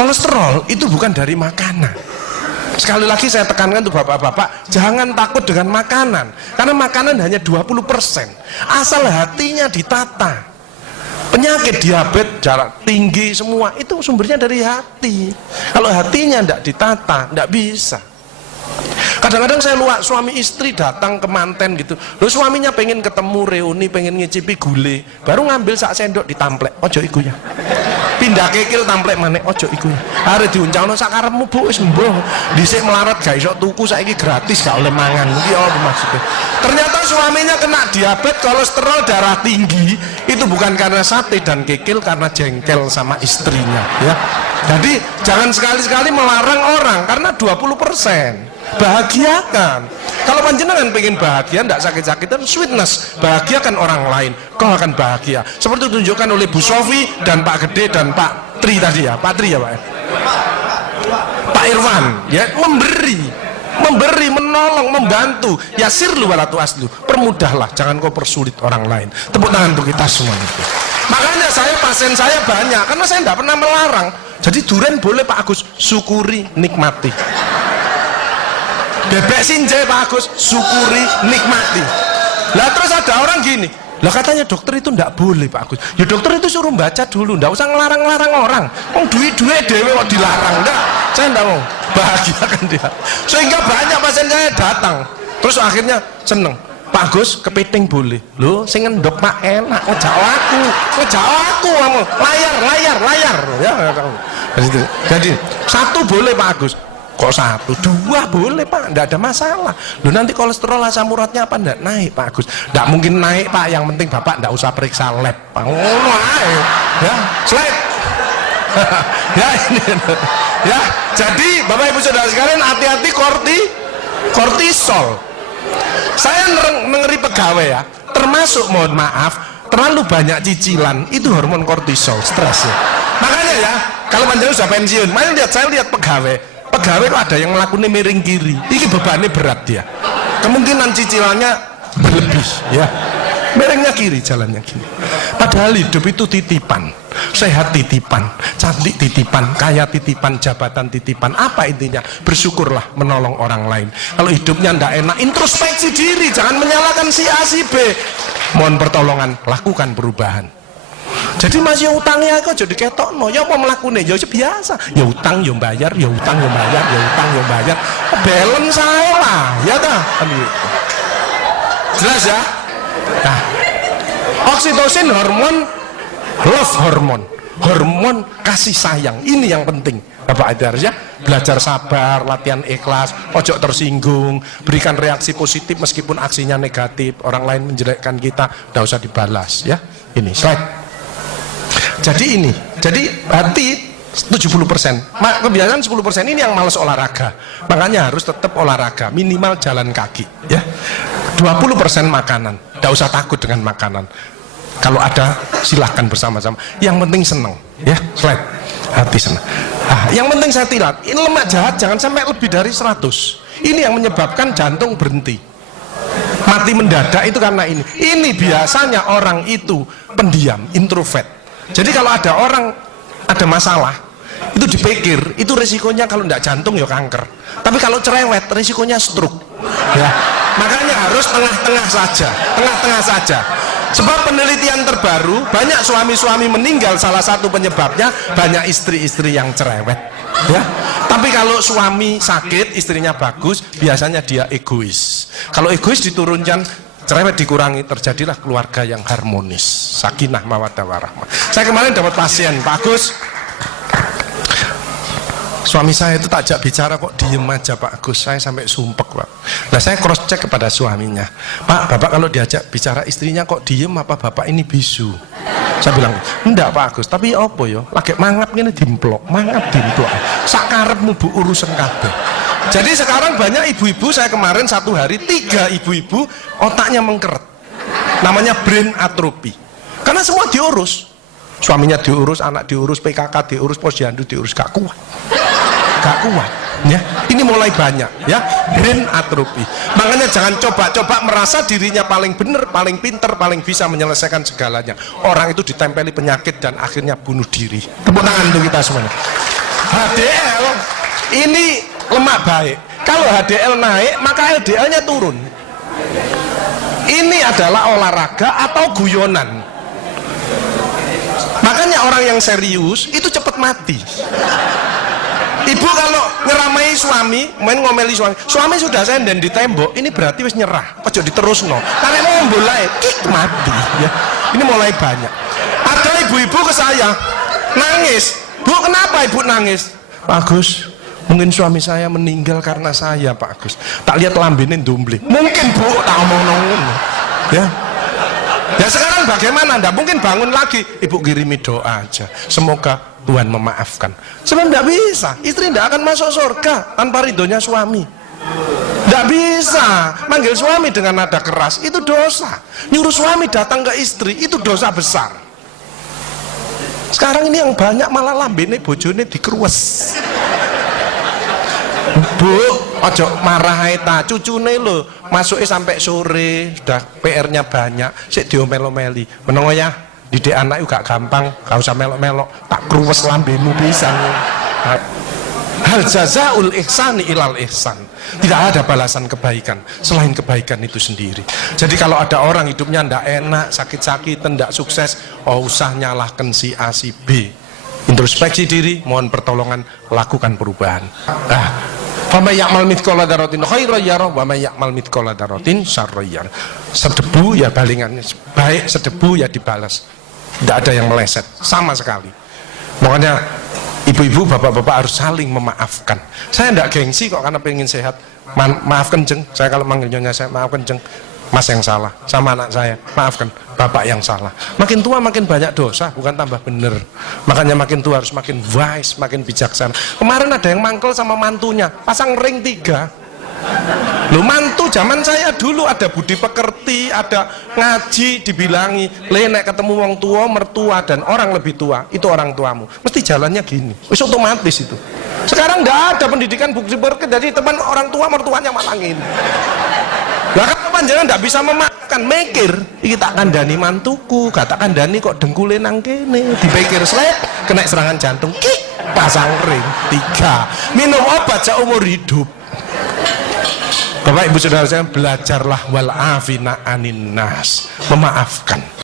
Kolesterol itu bukan dari makanan. Sekali lagi saya tekankan tuh bapak-bapak, jangan takut dengan makanan, karena makanan hanya 20%. Asal hatinya ditata. Penyakit diabetes, darah tinggi semua itu sumbernya dari hati. Kalau hatinya tidak ditata, tidak bisa. Kadang-kadang saya lihat suami istri datang ke manten gitu, loh suaminya pengen ketemu reuni, pengen ngicipi gulai, baru ngambil sak sendok ditamplek, ojo iku ya. Pindah kekil tamplek maneh, ojo iku ya. Are diuncangno sak karepmu Bu, wis mbuh. Dhisik melarat gak iso tuku, saiki gratis gak oleh mangan. Iki apa maksudnya? Ternyata suaminya kena diabetes, kolesterol, darah tinggi, itu bukan karena sate dan kekil, karena jengkel sama istrinya ya. Jadi jangan sekali-sekali melarang orang karena 20%. Bahagiakan. Kalau panjenengan pengen bahagia, tidak sakit-sakitan, sweetness, bahagiakan orang lain, kau akan bahagia. Seperti ditunjukkan oleh Bu Sofi dan Pak Gede dan Pak Tri tadi ya, Pak Tri ya Pak ya? Pak Irwan ya, memberi, menolong, membantu. Yasir lu walatu aslu, permudahlah, jangan kau persulit orang lain. Tepuk tangan untuk kita semua itu. Makanya pasien saya banyak, karena saya tidak pernah melarang. Jadi durian boleh Pak Agus, syukuri, nikmati. Bebek sinjai Pak Agus, syukuri, nikmati. Lah terus ada orang gini, lah katanya dokter itu ndak boleh Pak Agus. Ya dokter itu suruh baca dulu, ndak usah ngelarang-larang orang. Duit-duit dewe kok dilarang, enggak. Saya ndak mau, bahagiakan dia. Sehingga banyak pasien saya datang, terus akhirnya seneng. Pak Agus, kepiting boleh. Loh, sing ngendok Pak enak, ngejak aku kamu. Layar. Ya, jadi satu boleh Pak Agus. Kok satu, dua boleh Pak, enggak ada masalah. Loh nanti kolesterol asam uratnya apa enggak naik Pak Agus? Enggak mungkin naik Pak, yang penting Bapak enggak usah periksa lab Pak. Ngono ae. Ya, slide. Ya ini. Ya, jadi Bapak Ibu Saudara sekalian hati-hati kortisol. Saya ngeri pegawai ya, termasuk mohon maaf, terlalu banyak cicilan, itu hormon kortisol, stres ya. Makanya ya, kalau panjenengan sudah pensiun, saya lihat pegawai kok ada yang melakukan miring kiri, ini bebannya berat dia, kemungkinan cicilannya berlebih ya, miringnya kiri, jalannya kiri. Padahal hidup itu titipan, sehat titipan, cantik titipan, kaya titipan, jabatan titipan. Apa intinya? Bersyukurlah, menolong orang lain. Kalau hidupnya ndak enak, introspeksi diri, jangan menyalahkan si A si B, mohon pertolongan, lakukan perubahan. Jadi masih utangnya kok jadi ketok no, ya apa melakukannya, ya biasa, ya utang ya bayar, ya utang ya bayar, ya utang ya bayar, balance saya lah, ya dah, jelas ya. Nah, oksitosin hormon love hormon kasih sayang, ini yang penting Bapak Adar ya. Belajar sabar, latihan ikhlas, ojo tersinggung, berikan reaksi positif meskipun aksinya negatif, orang lain menjelekkan kita, tidak usah dibalas ya. Ini slide. Jadi hati 70%, kebiasaan 10% ini yang malas olahraga, makanya harus tetap olahraga, minimal jalan kaki ya. 20% makanan, tidak usah takut dengan makanan, kalau ada silahkan bersama-sama, yang penting seneng ya. Slide. Hati senang. Yang penting saya tilat, ini lemak jahat jangan sampai lebih dari 100. Ini yang menyebabkan jantung berhenti, mati mendadak itu karena ini biasanya orang itu pendiam, introvert. Jadi kalau ada orang ada masalah itu dipikir, itu resikonya kalau tidak jantung ya kanker, tapi kalau cerewet resikonya stroke ya. Makanya harus tengah-tengah saja. Sebab penelitian terbaru, banyak suami-suami meninggal, salah satu penyebabnya banyak istri-istri yang cerewet ya. Tapi kalau suami sakit, istrinya bagus, biasanya dia egois. Kalau egois diturunkan, cerewet dikurangi, terjadilah keluarga yang harmonis, sakinah mawaddah warahmah. Saya kemarin dapat pasien, Pak Agus, suami saya itu tak ajak bicara kok diem aja Pak Agus, saya sampai sumpek Pak. Nah saya cross check kepada suaminya, Pak, Bapak kalau diajak bicara istrinya kok diem, apa Bapak ini bisu? Saya bilang, enggak Pak Agus, tapi apa yo, lagi mangap gini dimplok, sakarepmu bu urusan kabeh. Jadi sekarang banyak ibu-ibu, saya kemarin satu hari 3 ibu-ibu otaknya mengkeret, namanya brain atrophy, karena semua diurus, suaminya diurus, anak diurus, PKK diurus, posyandu diurus, gak kuat ya. Ini mulai banyak ya, brain atrophy. Makanya jangan coba-coba merasa dirinya paling benar, paling pinter, paling bisa menyelesaikan segalanya. Orang itu ditempeli penyakit dan akhirnya bunuh diri. Tepuk tangan untuk kita semuanya. HDL ini lemak baik. Kalau HDL naik maka LDL-nya turun. Ini adalah olahraga atau guyonan. Makanya orang yang serius itu cepat mati. Ibu kalau ngeramai suami, main ngomeli suami sudah senden di tembok, ini berarti wis nyerah, ojo diterusno. Karena mau mulai mati ya. Ini mulai banyak. Ada ibu-ibu ke saya nangis, Bu, kenapa ibu nangis? Pak Agus, mungkin suami saya meninggal karena saya, Pak Agus. Tak lihat lambene ndumbling. Mungkin, Bu, tak omong-omong. Ya. Ya sekarang bagaimana? Nggak mungkin bangun lagi. Ibu kirimi doa aja. Semoga Tuhan memaafkan. Sebab tidak bisa. Istri tidak akan masuk surga tanpa ridhonya suami. Tidak bisa. Manggil suami dengan nada keras itu dosa. Nyuruh suami datang ke istri itu dosa besar. Sekarang ini yang banyak malah lambene bojone dikeruwes. Bu, ojo marah ta, cucune lho masuknya sampai sore, sudah PR-nya banyak, sik diomel-omeli. Menengo ya, didik anak juga gampang, gak usah melok-melok, tak kruwes lambemu pisan. Hal jazaul ihsani ilal ihsan. Tidak ada balasan kebaikan selain kebaikan itu sendiri. Jadi kalau ada orang hidupnya ndak enak, sakit-sakitan, ndak sukses, oh usah nyalahkan si A si B. Introspeksi diri, mohon pertolongan, lakukan perubahan. Fama ya'mal mithqala dzarratin khairan yarah wa may ya'mal mithqala dzarratin syarran yarah. Sedebu ya balingannya baik, sedebu ya dibalas. Tidak ada yang meleset sama sekali. Makanya ibu-ibu, bapak-bapak harus saling memaafkan. Saya tidak gengsi kok karena pengen sehat. Maafkan jeng, saya kalau manggil nyonya saya maafkan jeng. Mas yang salah, sama anak saya, maafkan, bapak yang salah. Makin tua makin banyak dosa, bukan tambah bener. Makanya makin tua harus makin wise, makin bijaksana. Kemarin ada yang mangkel sama mantunya, pasang ring 3. Loh, mantu zaman saya dulu ada budi pekerti, ada ngaji, dibilangi, nek ketemu wong tua, mertua dan orang lebih tua, itu orang tuamu. Mesti jalannya gini, wis otomatis itu. Sekarang nggak ada pendidikan budi pekerti, jadi teman orang tua mertuanya malah gini. Lah kan panjenengan ndak bisa memakan, mikir iki tak kandhani mantuku, gak tak kandhani kok dengkule nang kene, dipikir slep kena serangan jantung, pasang ring 3, minum obat seumur hidup. Bapak Ibu Saudara saya, belajarlah wal afina anin nas, memaafkan.